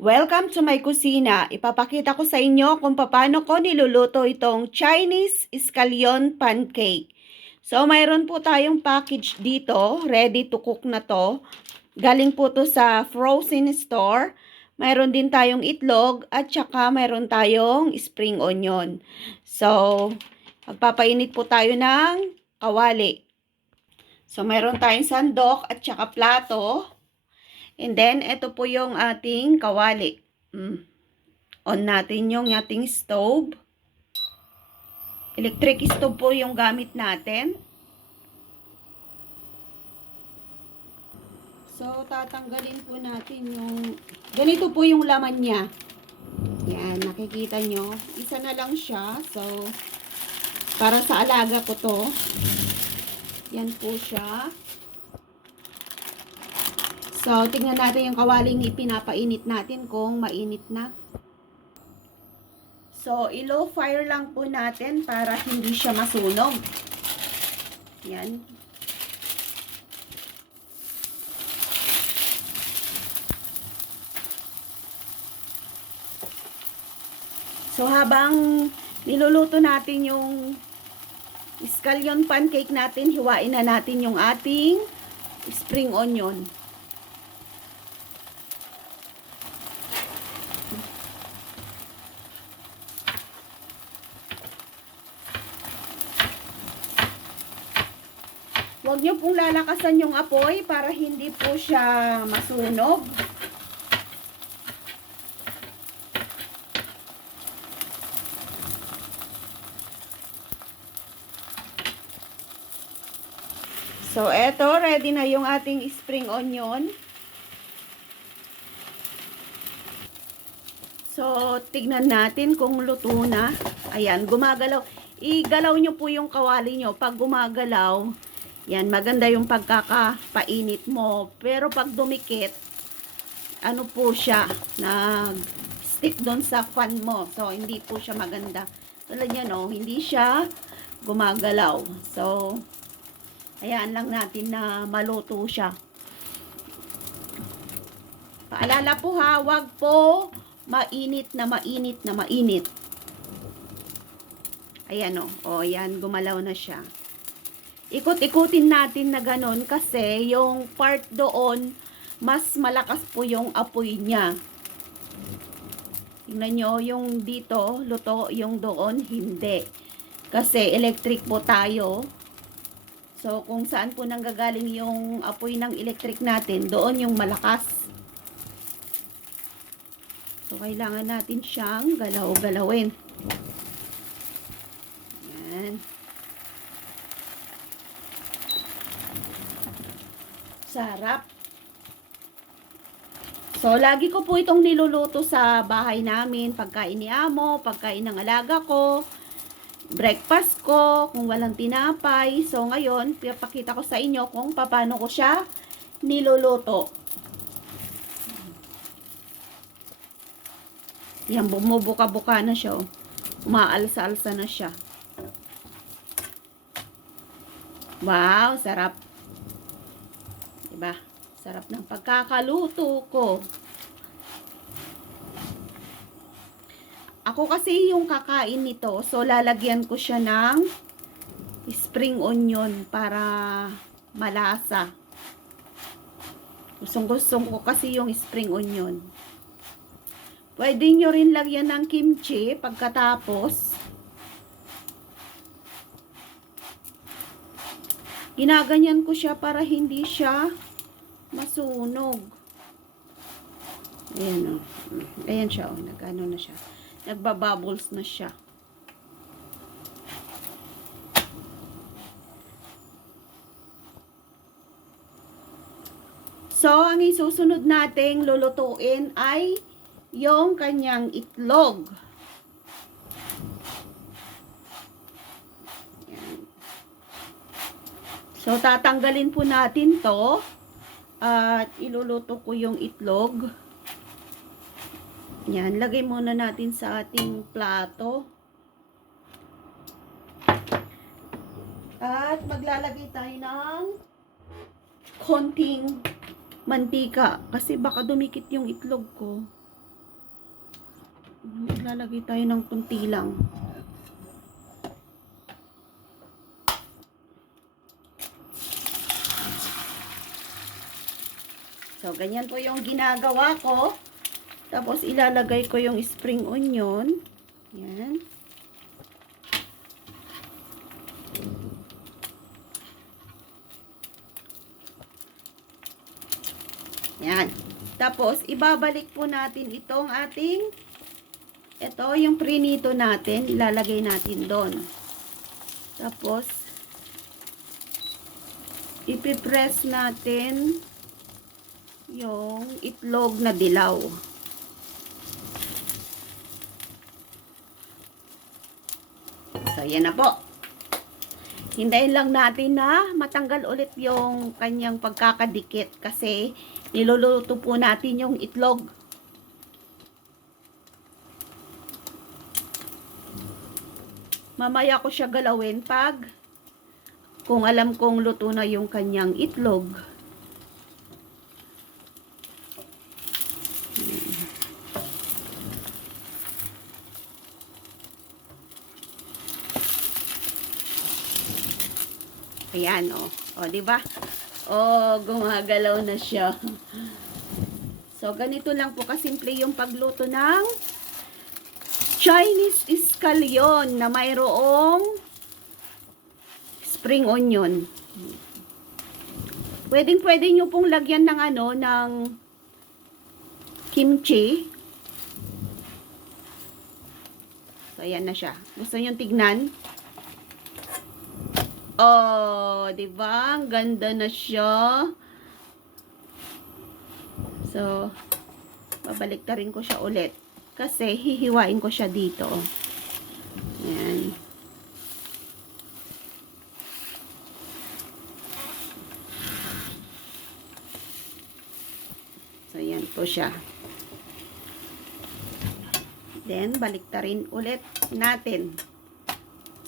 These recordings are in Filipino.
Welcome to my kusina. Ipapakita ko sa inyo kung paano ko niluluto itong Chinese scallion pancake. So, mayroon po tayong package dito. Ready to cook na to. Galing po to sa frozen store. Mayroon din tayong itlog at saka mayroon tayong spring onion. So, magpapainit po tayo ng kawali. So, mayroon tayong sandok at saka plato. And then, ito po yung ating kawali. On natin yung ating stove. Electric stove po yung gamit natin. So, tatanggalin po natin yung... Ganito po yung laman niya. Yan, nakikita nyo. Isa na lang siya. So, para sa alaga ko to. Yan po siya. So, tingnan natin yung kawaling ipinapainit natin kung mainit na. So, i-low fire lang po natin para hindi siya masunog. Yan. So, habang niluluto natin yung scallion pancake natin, hiwain na natin yung ating spring onion. Huwag nyo pong lalakasan yung apoy para hindi po siya masunog. So, eto, ready na yung ating spring onion. So, tignan natin kung luto na. Ayan, gumagalaw. Igalaw nyo po yung kawali nyo. Pag gumagalaw, yan, maganda yung pagkakapainit mo. Pero pag dumikit, ano po siya, nag-stick doon sa fan mo. So, hindi po siya maganda. Tulad yan, no, hindi siya gumagalaw. So, hayaan lang natin na maluto siya. Paalala po ha, wag po mainit na mainit na mainit. Ayan o. O, yan, gumalaw na siya. Ikot-ikutin natin na ganon kasi yung part doon, mas malakas po yung apoy niya. Tingnan nyo, yung dito, luto, yung doon, hindi. Kasi electric po tayo. So, kung saan po nanggagaling yung apoy ng electric natin, doon yung malakas. So, kailangan natin siyang galaw-galawin. Yan. Sarap. So, lagi ko po itong niluluto sa bahay namin. Pagkain ni amo, pagkain ng alaga ko, breakfast ko, kung walang tinapay. So, ngayon, pinapakita ko sa inyo kung paano ko siya niluluto. Yan, bumubuka-buka na siya. Umaalsa-alsa na siya. Wow, sarap. Diba? Sarap ng pagkakaluto ko. Ako kasi yung kakain nito, so lalagyan ko siya ng spring onion para malasa. Gustong-gustong ko kasi yung spring onion. Pwede nyo rin lagyan ng kimchi pagkatapos. Ginaganyan ko siya para hindi siya masunog. Ayan o. Ayan siya o. Nag-ano na siya. Nagbabubbles na siya. So, ang isusunod nating lulutuin ay yung kanyang itlog. Ayan. So, tatanggalin po natin to at iluluto ko yung itlog. Yan, lagay muna natin sa ating plato. At maglalagay tayo ng konting mantika kasi baka dumikit yung itlog ko. Maglalagay tayo ng kunti lang. So, ganyan po yung ginagawa ko. Tapos, ilalagay ko yung spring onion. Yan. Yan. Tapos, ibabalik po natin itong ating, ito yung prinito natin, ilalagay natin doon. Tapos, ipipress natin yung itlog na dilaw. So, yan na po. Hintayin lang natin na matanggal ulit yung kanyang pagkakadikit kasi niluluto po natin yung itlog. Mamaya ko siya galawin pag kung alam kong luto na yung kanyang itlog. Ayan, oh. O, diba? Oh, gumagalaw na siya. So, ganito lang po kasimple yung pagluto ng Chinese scallion na mayroong spring onion. Pwede nyo pong lagyan ng ano, ng kimchi. So, ayan na siya. Gusto nyo tignan? Oh, 'di ba? Ang ganda na siya. So, babalik ta rin ko siya ulit kasi hihiwain ko siya dito. Ayan. So, ayan po siya. Then, balik ta rin ulit natin.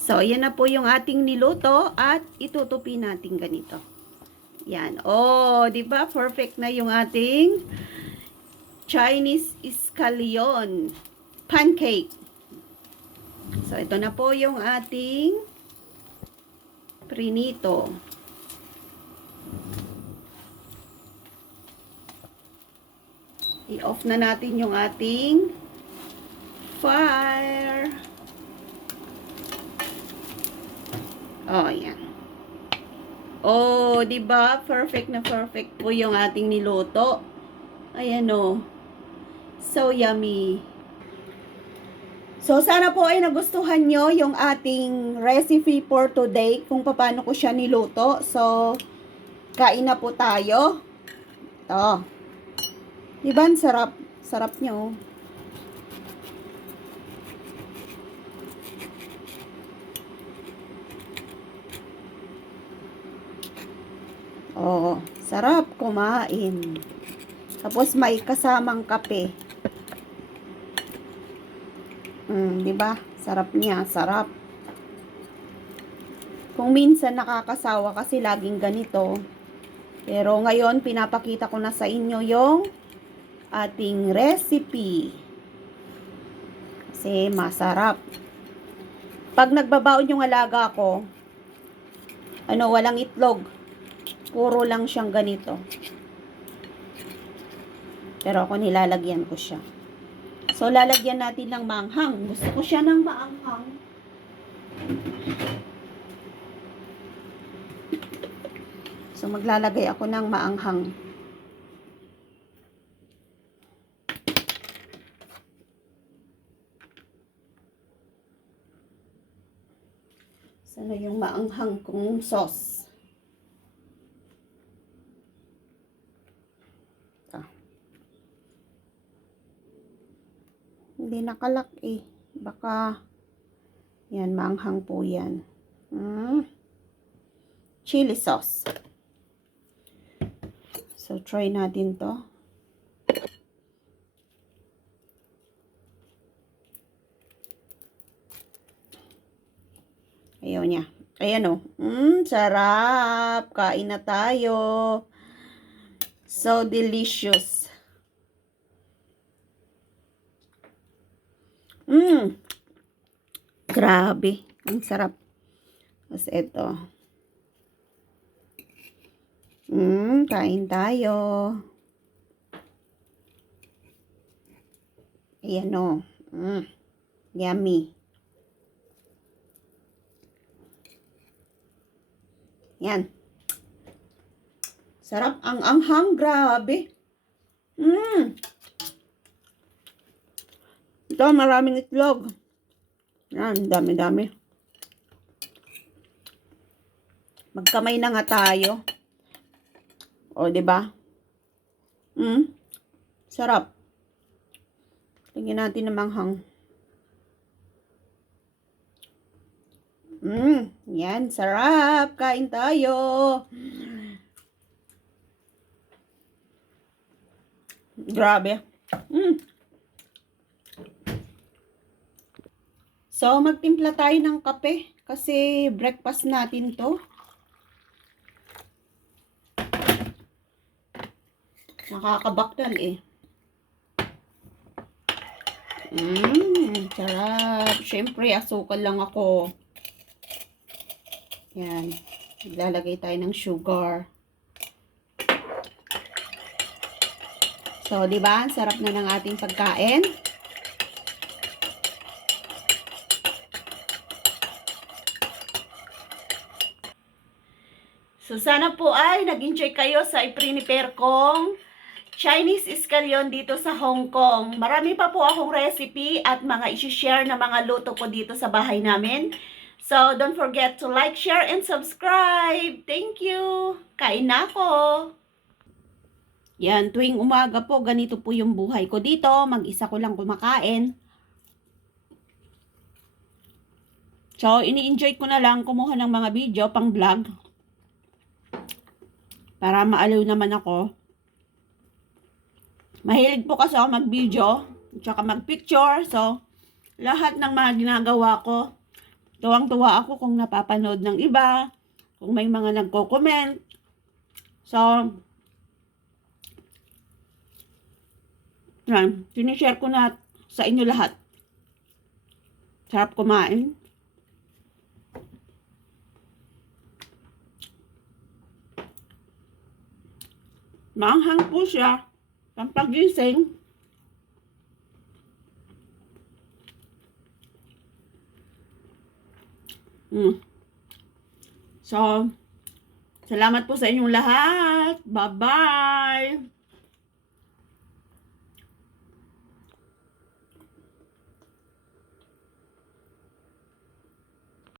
So, yan na po yung ating niluto at itutupi natin ganito. Yan. Oh, 'di ba? Perfect na yung ating Chinese scallion pancake. So, ito na po yung ating prinito. I-off na natin yung ating fire. Oh, yan. Oh, 'di ba? Perfect na perfect po yung ating niluto. Ayan oh. So yummy. So sana po ay nagustuhan nyo yung ating recipe for today kung paano ko siya niluto. So kain na po tayo. Ito. 'Di ba? Sarap. Sarap nyo. Oh, sarap kumain. Tapos may kasamang kape. 'Di ba? Sarap niya, sarap. Kung minsan nakakasawa kasi laging ganito. Pero ngayon pinapakita ko na sa inyo yung ating recipe. Kasi masarap. Pag nagbabaon yung alaga ko, walang itlog. Puro lang siyang ganito. Pero ako nilalagyan ko siya. So, lalagyan natin ng maanghang. Gusto ko siya ng maanghang. So, maglalagay ako ng maanghang. Sana yung maanghang kong sauce. Hindi nakalak eh. Baka, yan, maanghang po yan. Chili sauce. So, try natin to. Ayaw niya. Ayan o. Sarap. Kain na tayo. So delicious. Mmm, grabe. Ang sarap. Tapos ito. Kain tayo. Ayan o. Yummy. Yan. Sarap. Ang anghang. Grabe. Ito, maraming itlog. Yan, dami-dami. Magkamay na nga tayo. O, di ba? Sarap. Tingnan natin ang manghang. Yan, sarap. Kain tayo. Grabe. So, magtimpla tayo ng kape kasi breakfast natin to. Nakakabaktal eh. Sarap. Siyempre, asukal lang ako. Yan. Maglalagay tayo ng sugar. So, di ba? Sarap na ng ating pagkain. So, sana po ay nag-enjoy kayo sa i-prepare kong Chinese scallion dito sa Hong Kong. Marami pa po akong recipe at mga isi-share na mga luto ko dito sa bahay namin. So, don't forget to like, share, and subscribe. Thank you. Kain na ako. Yan, tuwing umaga po, ganito po yung buhay ko dito. Mag-isa ko lang kumakain. So, ini-enjoy ko na lang kumuha ng mga video pang vlog. Para maaliw naman ako. Mahilig po kasi ako mag-video, tsaka mag-picture. So, lahat ng mga ginagawa ko, tuwang-tuwa ako kung napapanood ng iba, kung may mga nagko-comment. So, yan, sinishare ko na sa inyo lahat. Sarap kumain. Maanghang po siya. Pampagising. So, salamat po sa inyong lahat. Bye-bye!